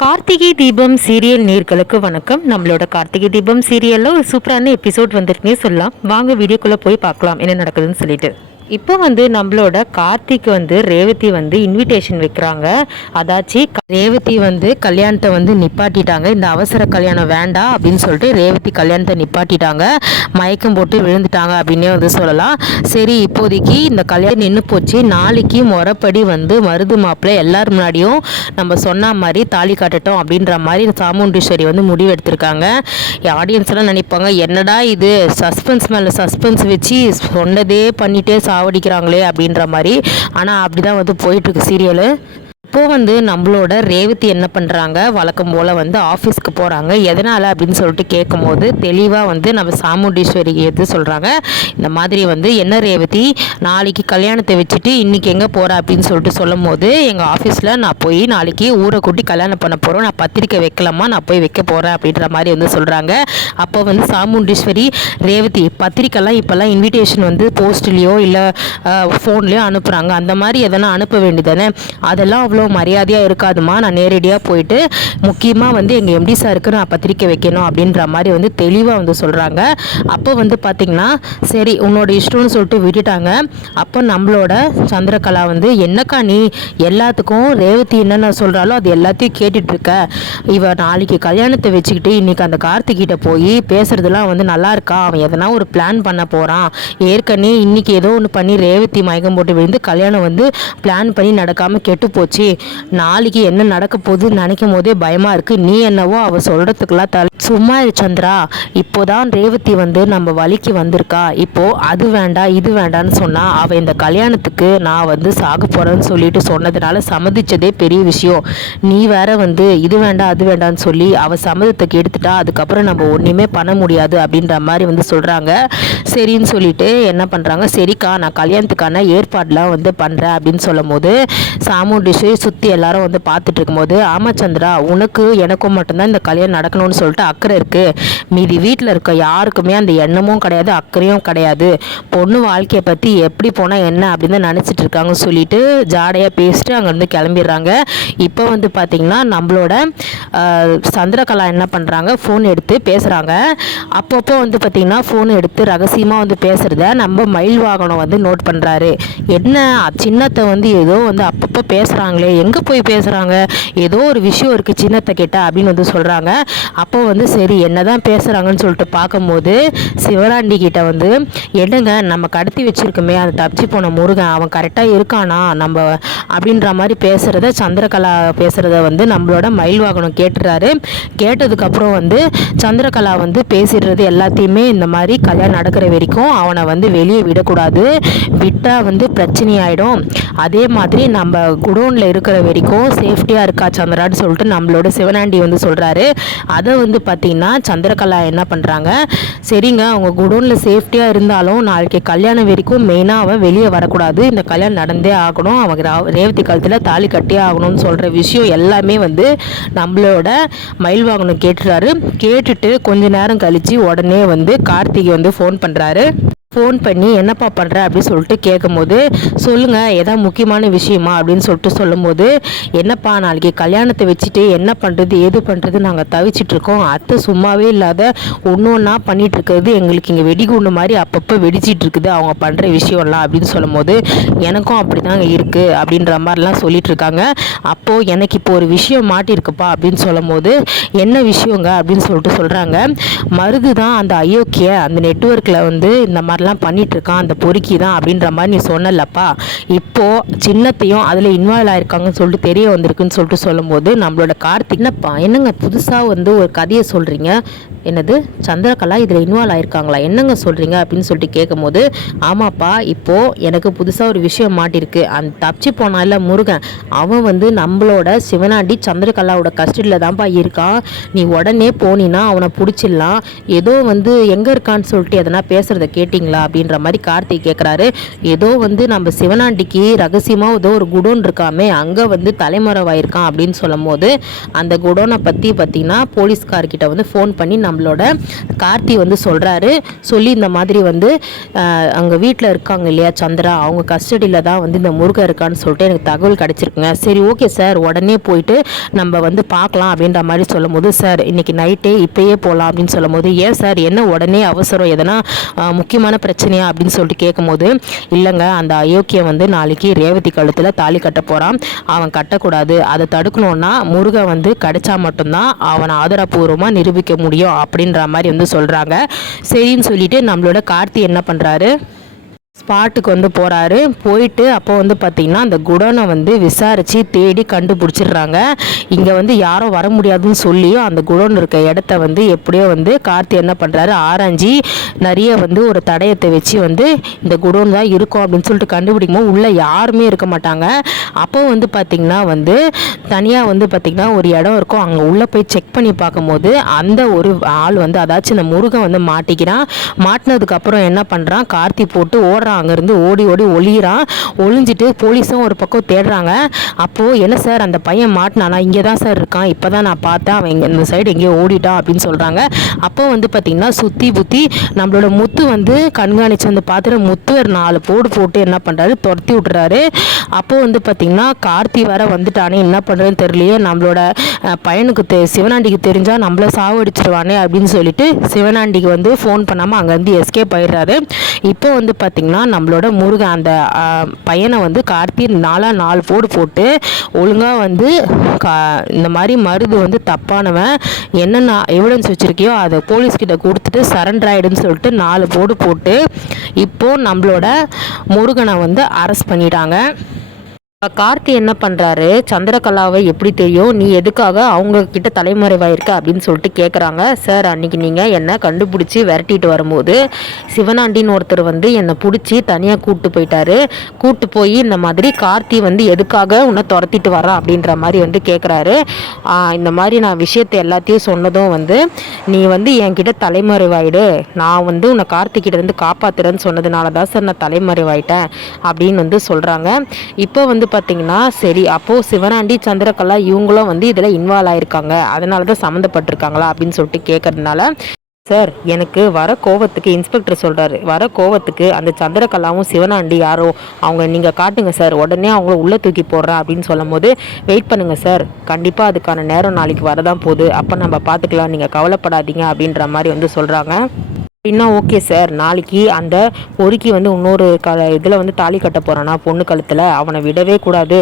Karthigai Deepam serial நேர்களுக்கு வணக்கம். நம்மளோட கார்த்திகை தீபம் சீரியல்ல ஒரு சூப்பரான எபிசோட் வந்துருக்குன்னே சொல்லலாம். வாங்க வீடியோக்குள்ள போய் பார்க்கலாம் என்ன நடக்குதுன்னு சொல்லிட்டு. இப்போ நம்மளோட கார்த்திக் ரேவதி இன்விடேஷன் வைக்கிறாங்க. அதாச்சு ரேவதி கல்யாணத்தை நிப்பாட்டிட்டாங்க. இந்த அவசர கல்யாணம் வேண்டாம் அப்படின்னு சொல்லிட்டு ரேவதி கல்யாணத்தை நிப்பாட்டிட்டாங்க. மயக்கம் போட்டு விழுந்துட்டாங்க அப்படின்னே சொல்லலாம். சரி, இப்போதைக்கு இந்த கல்யாணம் நின்று போச்சு. நாளைக்கு முறைப்படி மருது மாப்பிள்ளை எல்லாரும் முன்னாடியும் நம்ம சொன்ன மாதிரி தாலி காட்டட்டும் அப்படின்ற மாதிரி சாமுண்டீஸ்வரி முடிவு எடுத்திருக்காங்க. ஆடியன்ஸ் எல்லாம் நினைப்பாங்க, என்னடா இது சஸ்பென்ஸ் மேலே சஸ்பென்ஸ் வச்சு சொன்னதே பண்ணிட்டே சாவடிக்கிறாங்களே அப்படின்ற மாதிரி. ஆனால் அப்படி தான் போயிட்டுருக்கு சீரியலு. இப்போது நம்மளோட ரேவதி என்ன பண்ணுறாங்க, வழக்கம் போல் ஆஃபீஸ்க்கு போகிறாங்க. எதனால் அப்படின்னு சொல்லிட்டு கேட்கும்போது தெளிவாக நம்ம சாமுண்டீஸ்வரி எடுத்து சொல்கிறாங்க. இந்த மாதிரி என்ன ரேவதி, நாளைக்கு கல்யாணத்தை வச்சுட்டு இன்றைக்கி எங்கே போகிற அப்படின்னு சொல்லிட்டு சொல்லும் போது, எங்கள் ஆஃபீஸில் நான் போய் நாளைக்கு ஊரை கூட்டி கல்யாணம் பண்ண போகிறோம், நான் பத்திரிக்கை வைக்கலாமா, நான் போய் வைக்க போகிறேன் அப்படின்ற மாதிரி சொல்கிறாங்க. அப்போ சாமுண்டீஸ்வரி, ரேவதி பத்திரிக்கைலாம் இப்போல்லாம் இன்விடேஷன் போஸ்ட்லேயோ இல்லை ஃபோன்லேயோ அனுப்புகிறாங்க, அந்த மாதிரி எதனா அனுப்ப வேண்டியதானே, அதெல்லாம் அவ்வளோ மரியாதையாக இருக்காதுமா, நான் நேரடியாக போயிட்டு முக்கியமாக எங்கள் எம்டி சாருக்கு நான் பத்திரிக்கை வைக்கணும் அப்படின்ற மாதிரி தெளிவாக சொல்கிறாங்க. அப்போ பார்த்திங்கன்னா சரி உன்னோட இஷ்டம்னு சொல்லிட்டு விட்டுட்டாங்க. அப்போ நம்மளோட சந்திரகலா என்னக்கா நீ எல்லாத்துக்கும் ரேவதி என்னென்ன சொல்கிறாலோ அது எல்லாத்தையும் கேட்டுட்ருக்க, இவ நாளைக்கு கல்யாணத்தை வச்சுக்கிட்டு இன்றைக்கி அந்த கார்த்திகிட்ட போய் பேசுகிறதுலாம் நல்லா இருக்கா, அவன் எதனா ஒரு பிளான் பண்ண போகிறான், ஏற்கனவே இன்றைக்கி ஏதோ ஒன்று பண்ணி ரேவதி மயக்கம் போட்டு விழுந்து கல்யாணம் பிளான் பண்ணி நடக்காமல் கெட்டு போச்சு, நாளைக்கு என்ன நடக்க போகுதுன்னு நினைக்கும் போதே பயமா இருக்கு, நீ என்னவோ அவ சொல்றதுக்கெல்லாம் சும்மா சந்திரா, இப்போதான் ரேவதி நம்ம வழிக்கு வந்திருக்கா, இப்போ அது வேண்டாம் இது வேண்டான்னு சொன்னா அவ இந்த கல்யாணத்துக்கு நான் சாக போறேன்னு சொல்லிட்டு சொன்னதுனால சம்மதிச்சதே பெரிய விஷயம், நீ வேற இது வேண்டாம் அது வேண்டாம்னு சொல்லி அவ சம்மதத்தை எடுத்துட்டா, அதுக்கப்புறம் நம்ம ஒண்ணுமே பண்ண முடியாது அப்படின்ற மாதிரி சொல்றாங்க. சரின்னு சொல்லிட்டு என்ன பண்றாங்க, சரிக்கா நான் கல்யாணத்துக்கான ஏற்பாடுலாம் பண்றேன் அப்படின்னு சொல்லும் போது சாமுண்டீஸ்வரி சுற்றி எல்லாரும் பார்த்துட்டு இருக்கும்போது, ஆமா சந்திரா உனக்கு எனக்கும் மட்டும்தான் இந்த கல்யாணம் நடக்கணும்னு சொல்லிட்டு அக்கறை இருக்குது, மீதி வீட்டில் இருக்க யாருக்குமே அந்த எண்ணமும் கிடையாது அக்கறையும் கிடையாது, பொண்ணு வாழ்க்கையை பற்றி எப்படி போனால் என்ன அப்படின்னு நினச்சிட்டு இருக்காங்கன்னு சொல்லிட்டு ஜாடையாக பேசிட்டு அங்கேருந்து கிளம்பிடுறாங்க. இப்போ பார்த்திங்கன்னா நம்மளோட சந்திரகலா என்ன பண்ணுறாங்க, ஃபோன் எடுத்து பேசுகிறாங்க. அப்பப்போ பார்த்திங்கன்னா ஃபோன் எடுத்து ரகசியமாக பேசுகிறத நம்ம மயில் வாகனம் நோட் பண்ணுறாரு. என்ன சின்னத்தை ஏதோ அப்பப்போ பேசுகிறாங்களே, எங்கே போய் பேசுகிறாங்க, ஏதோ ஒரு விஷயம் இருக்குது சின்னத்தை கேட்டால் அப்படின்னு சொல்கிறாங்க. அப்போ சரி என்னதான் பேசுகிறாங்கன்னு சொல்லிட்டு பார்க்கும்போது சிவராண்டி கிட்ட என்னங்க நம்ம கடத்தி வச்சுருக்கோமே அந்த தப்பிச்சு போன முருகன் அவன் கரெக்டாக இருக்கானா நம்ம அப்படின்ற மாதிரி பேசுகிறத சந்திரகலா பேசுகிறத நம்மளோட மயில் வாகனம் கேட்டுறாரு. கேட்டதுக்கப்புறம் சந்திரகலா பேசிடுறது எல்லாத்தையுமே இந்த மாதிரி கல்யாணம் நடக்கிற வரைக்கும் அவனை வெளியே விடக்கூடாது, விட்டால் பிரச்சனையாயிடும், அதே மாதிரி நம்ம குடோனில் இருக்கிற வரைக்கும் சேஃப்டியாக இருக்கா சந்திரான்னு சொல்லிட்டு நம்மளோட சிவனாண்டி சொல்கிறாரு. அதை பார்த்திங்கன்னா சந்திரகலா என்ன பண்ணுறாங்க, சரிங்க அவங்க குடோனில் சேஃப்டியாக இருந்தாலும் நாளைக்கு கல்யாணம் வரைக்கும் மெயினாக அவன் வெளியே வரக்கூடாது, இந்த கல்யாணம் நடந்தே ஆகணும், அவங்க ரேவதி காலத்தில் தாலி கட்டியே ஆகணும்னு சொல்கிற விஷயம் எல்லாமே நம்மளோட மயில் வாகனம் கேட்டுறாரு. கேட்டுட்டு கொஞ்ச நேரம் கழித்து உடனே கார்த்திகை ஃபோன் பண்ணுறாரு. ஃபோன் பண்ணி என்னப்பா பண்ணுற அப்படின்னு சொல்லிட்டு கேட்கும்போது, சொல்லுங்கள் ஏதாவது முக்கியமான விஷயமா அப்படின்னு சொல்லிட்டு சொல்லும்போது, என்னப்பா நாளைக்கு கல்யாணத்தை வச்சுட்டு என்ன பண்ணுறது ஏது பண்ணுறது நாங்கள் தவிச்சிட்ருக்கோம், அத்தை சும்மாவே இல்லாத ஒன்று ஒன்றா பண்ணிகிட்ருக்கிறது எங்களுக்கு இங்கே வெடிகுண்டு மாதிரி அப்பப்போ வெடிச்சிட்ருக்குது அவங்க பண்ணுற விஷயம்லாம் அப்படின்னு சொல்லும்போது, எனக்கும் அப்படி தாங்க இருக்குது அப்படின்ற மாதிரிலாம் சொல்லிகிட்ருக்காங்க. அப்போது எனக்கு இப்போ ஒரு விஷயம் மாட்டியிருக்குப்பா அப்படின்னு சொல்லும் போது, என்ன விஷயங்க அப்படின்னு சொல்லிட்டு சொல்கிறாங்க, மருது தான் அந்த அயோக்கிய அந்த நெட்வொர்க்கில் இந்த மாதிரிலாம் பண்ணிகிட்ருக்கான் அந்த பொறுக்கி தான் அப்படின்ற மாதிரி நீ சொன்னலப்பா, இப்போது சின்னத்தையும் அதில் இன்வால்வ் ஆகிருக்காங்கன்னு சொல்லிட்டு தெரிய வந்திருக்குன்னு சொல்லிட்டு சொல்லும்போது நம்மளோட கார்த்திக், என்னங்க புதுசாக ஒரு கதையை சொல்கிறீங்க, என்னது சந்திரகலா இதில் இன்வால்வ் ஆகிருக்காங்களா, என்னங்க சொல்கிறீங்க அப்படின்னு சொல்லிட்டு கேட்கும்போது, ஆமாப்பா இப்போது எனக்கு புதுசாக ஒரு விஷயம் மாட்டிருக்கு, அந்த தப்பிச்சு போனால முருகன் அவன் நம்மளோட சிவனாண்டி சந்திரகலாவோட கஸ்டடியில் தான்ப்பா இருக்கான், நீ உடனே போனீன்னா அவனை பிடிச்சிடலாம், ஏதோ எங்கே இருக்கான்னு சொல்லிட்டு எதனா பேசுகிறத கேட்டிங்களா விசாரிச்சிங்களா அப்படின்ற மாதிரி கார்த்திக் கேட்குறாரு. ஏதோ வந்து நம்ம சிவனாண்டிக்கு ரகசியமாக ஏதோ ஒரு குடோன் இருக்காமே, அங்கே வந்து தலைமறைவாயிருக்கான் அப்படின்னு சொல்லும் போது அந்த குடோனை பற்றி பார்த்திங்கன்னா போலீஸ்கார்கிட்ட வந்து ஃபோன் பண்ணி நம்மளோட கார்த்தி வந்து சொல்கிறாரு. சொல்லி இந்த மாதிரி வந்து அங்கே வீட்டில் இருக்காங்க இல்லையா சந்திரா, அவங்க கஸ்டடியில் தான் வந்து இந்த முருகன் இருக்கான்னு சொல்லிட்டு எனக்கு தகவல் கிடச்சிருக்குங்க. சரி ஓகே சார், உடனே போயிட்டு நம்ம வந்து பார்க்கலாம் அப்படின்ற மாதிரி சொல்லும் போது, சார் இன்றைக்கி நைட்டே இப்போயே போகலாம் அப்படின்னு சொல்லும் போது, ஏன் சார் என்ன உடனே அவசரம், எதனா முக்கியமான பிரச்சனையா அப்படின்னு சொல்லிட்டு கேட்கும்போது, இல்லைங்க அந்த அயோக்கியம் வந்து நாளைக்கு ரேவதி கழுத்தில் தாலி கட்ட போகிறான், அவன் கட்டக்கூடாது, அதை தடுக்கணுன்னா முருகன் வந்து கிடைச்சா மட்டும்தான் அவனை ஆதாரபூர்வமாக நிரூபிக்க முடியும் அப்படின்ற மாதிரி வந்து சொல்கிறாங்க. சரின்னு சொல்லிட்டு நம்மளோட கார்த்தி என்ன பண்ணுறாரு, ஸ்பாட்டுக்கு வந்து போகிறாரு. போயிட்டு அப்போ வந்து பார்த்திங்கன்னா அந்த குடோனை வந்து விசாரித்து தேடி கண்டுபிடிச்சிடுறாங்க. இங்கே வந்து யாரும் வர முடியாதுன்னு சொல்லியும் அந்த குடோன் இருக்க இடத்த வந்து எப்படியோ வந்து கார்த்தி என்ன பண்ணுறாரு, ஆராய்ஞ்சி நிறைய வந்து ஒரு தடயத்தை வச்சு வந்து இந்த குடோன் தான் இருக்கும் அப்படின்னு சொல்லிட்டு கண்டுபிடிக்கும் போது உள்ளே யாருமே இருக்க மாட்டாங்க. அப்போ வந்து பார்த்திங்கன்னா வந்து தனியாக வந்து பார்த்திங்கன்னா ஒரு இடம் இருக்கும், அங்கே உள்ளே போய் செக் பண்ணி பார்க்கும்போது அந்த ஒரு ஆள் வந்து அதாச்சும் இந்த முருகன் வந்து மாட்டிக்கிறான். மாட்டினதுக்கப்புறம் என்ன பண்ணுறான், கார்த்தி போட்டு அங்கேருந்து ஓடி ஓடி ஒளிகிறான். ஒளிஞ்சிட்டு போலீஸும் ஒரு பக்கம் தேடுறாங்க. அப்போது என்ன சார் அந்த பையன் மாட்டினானா, இங்கே தான் சார் இருக்கான், இப்போ தான் நான் பார்த்தேன், அவன் இங்கே இந்த சைடு எங்கேயோ ஓடிட்டான் அப்படின்னு சொல்கிறாங்க. அப்போ வந்து பார்த்திங்கன்னா சுற்றி புத்தி நம்மளோட முத்து வந்து கண்காணித்து வந்து பார்த்துட்டு முத்து ஒரு 4 போட்டு என்ன பண்ணுறாரு, துரத்தி விட்டுறாரு. அப்போது வந்து பார்த்திங்கன்னா கார்த்தி வர வந்துட்டானே, என்ன பண்ணுறதுன்னு தெரியலையே, நம்மளோட பையனுக்கு சிவனாண்டிக்கு தெரிஞ்சால் நம்மளை சாவடிச்சிருவானே அப்படின்னு சொல்லிட்டு சிவனாண்டிக்கு வந்து ஃபோன் பண்ணாமல் அங்கேருந்து எஸ்கேப் ஆயிடுறாரு. இப்போ வந்து பார்த்திங்கன்னா நம்மளோட முருகன் அந்த பையனை வந்து கார்த்தி 4 போட்டு ஒழுங்காக வந்து இந்த மாதிரி மருது வந்து தப்பானவன், என்னென்ன எவிடன்ஸ் வச்சுருக்கியோ அதை போலீஸ்கிட்ட கொடுத்துட்டு சரண்டர் ஆகிடுன்னு சொல்லிட்டு 4 போட்டு இப்போது நம்மளோட முருகனை வந்து அரெஸ்ட் பண்ணிட்டாங்க. கார்த்தி என்ன பண்ணுறாரு, சந்திரகலாவை எப்படி தெரியும், நீ எதுக்காக அவங்கக்கிட்ட தலைமறைவாயிருக்க அப்படின்னு சொல்லிட்டு கேட்குறாங்க. சார் அன்றைக்கி நீங்கள் என்னை கண்டுபிடிச்சி விரட்டிட்டு வரும்போது சிவனாண்டின்னு ஒருத்தர் வந்து என்னை பிடிச்சி தனியாக கூப்பிட்டு போயிட்டாரு. கூப்பிட்டு போய் இந்த மாதிரி கார்த்தி வந்து எதுக்காக உன்னை துரத்திட்டு வரான் அப்படின்ற மாதிரி வந்து கேட்குறாரு. இந்த மாதிரி நான் விஷயத்தை எல்லாத்தையும் சொன்னதும் வந்து நீ வந்து என்கிட்ட தலைமறைவாயிடு, நான் வந்து உன்னை கார்த்திகிட்ட வந்து காப்பாற்றுறேன்னு சொன்னதுனால தான் சார் நான் தலைமறைவாயிட்டேன் அப்படின்னு வந்து சொல்கிறாங்க. இப்போ வந்து பார்த்தீங்கன்னா சரி, அப்போது சிவனாண்டி சந்திரகலா இவங்களும் வந்து இதில் இன்வால்வ் ஆகிருக்காங்க, அதனால தான் சம்மந்தப்பட்டிருக்காங்களா அப்படின்னு சொல்லிட்டு கேட்கறதுனால, சார் எனக்கு வர கோவத்துக்கு இன்ஸ்பெக்டர் சொல்கிறாரு, வர கோவத்துக்கு அந்த சந்திரகலாவும் சிவனாண்டி யாரோ அவங்க நீங்கள் காட்டுங்க சார், உடனே அவங்கள உள்ளே தூக்கி போடுறேன் அப்படின்னு சொல்லும் போது, வெயிட் பண்ணுங்கள் சார், கண்டிப்பாக அதுக்கான நேரம் நாளைக்கு வரதான் போகுது, அப்போ நம்ம பார்த்துக்கலாம், நீங்கள் கவலைப்படாதீங்க அப்படின்ற மாதிரி வந்து சொல்கிறாங்க. அப்படின்னா ஓகே சார், நாளைக்கு அந்த பொறுக்கி வந்து இன்னொரு இதில் வந்து தாலி கட்ட போகிறானா பொண்ணு கழுத்தில், அவனை விடவே கூடாது,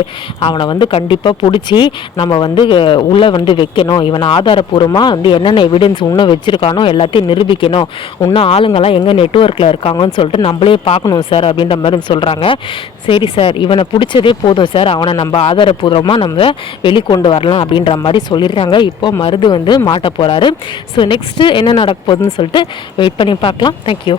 அவனை வந்து கண்டிப்பாக பிடிச்சி நம்ம வந்து உள்ளே வந்து வைக்கணும், இவனை ஆதாரப்பூர்வமாக வந்து என்னென்ன எவிடன்ஸ் இன்னும் வச்சுருக்கானோ எல்லாத்தையும் நிரூபிக்கணும், இன்னும் ஆளுங்கள்லாம் எங்கே நெட்வொர்க்கில் இருக்காங்கன்னு சொல்லிட்டு நம்மளே பார்க்கணும் சார் அப்படின்ற மாதிரி சொல்கிறாங்க. சரி சார், இவனை பிடிச்சதே போதும் சார், அவனை நம்ம ஆதாரப்பூர்வமாக நம்ம வெளிக்கொண்டு வரலாம் அப்படின்ற மாதிரி சொல்லிடுறாங்க. இப்போது மருது வந்து மாட்ட போகிறாரு. ஸோ நெக்ஸ்ட்டு என்ன நடக்க போகுதுன்னு சொல்லிட்டு வெயிட் பண்ணி பார்க்கலாம். தேங்க்யூ.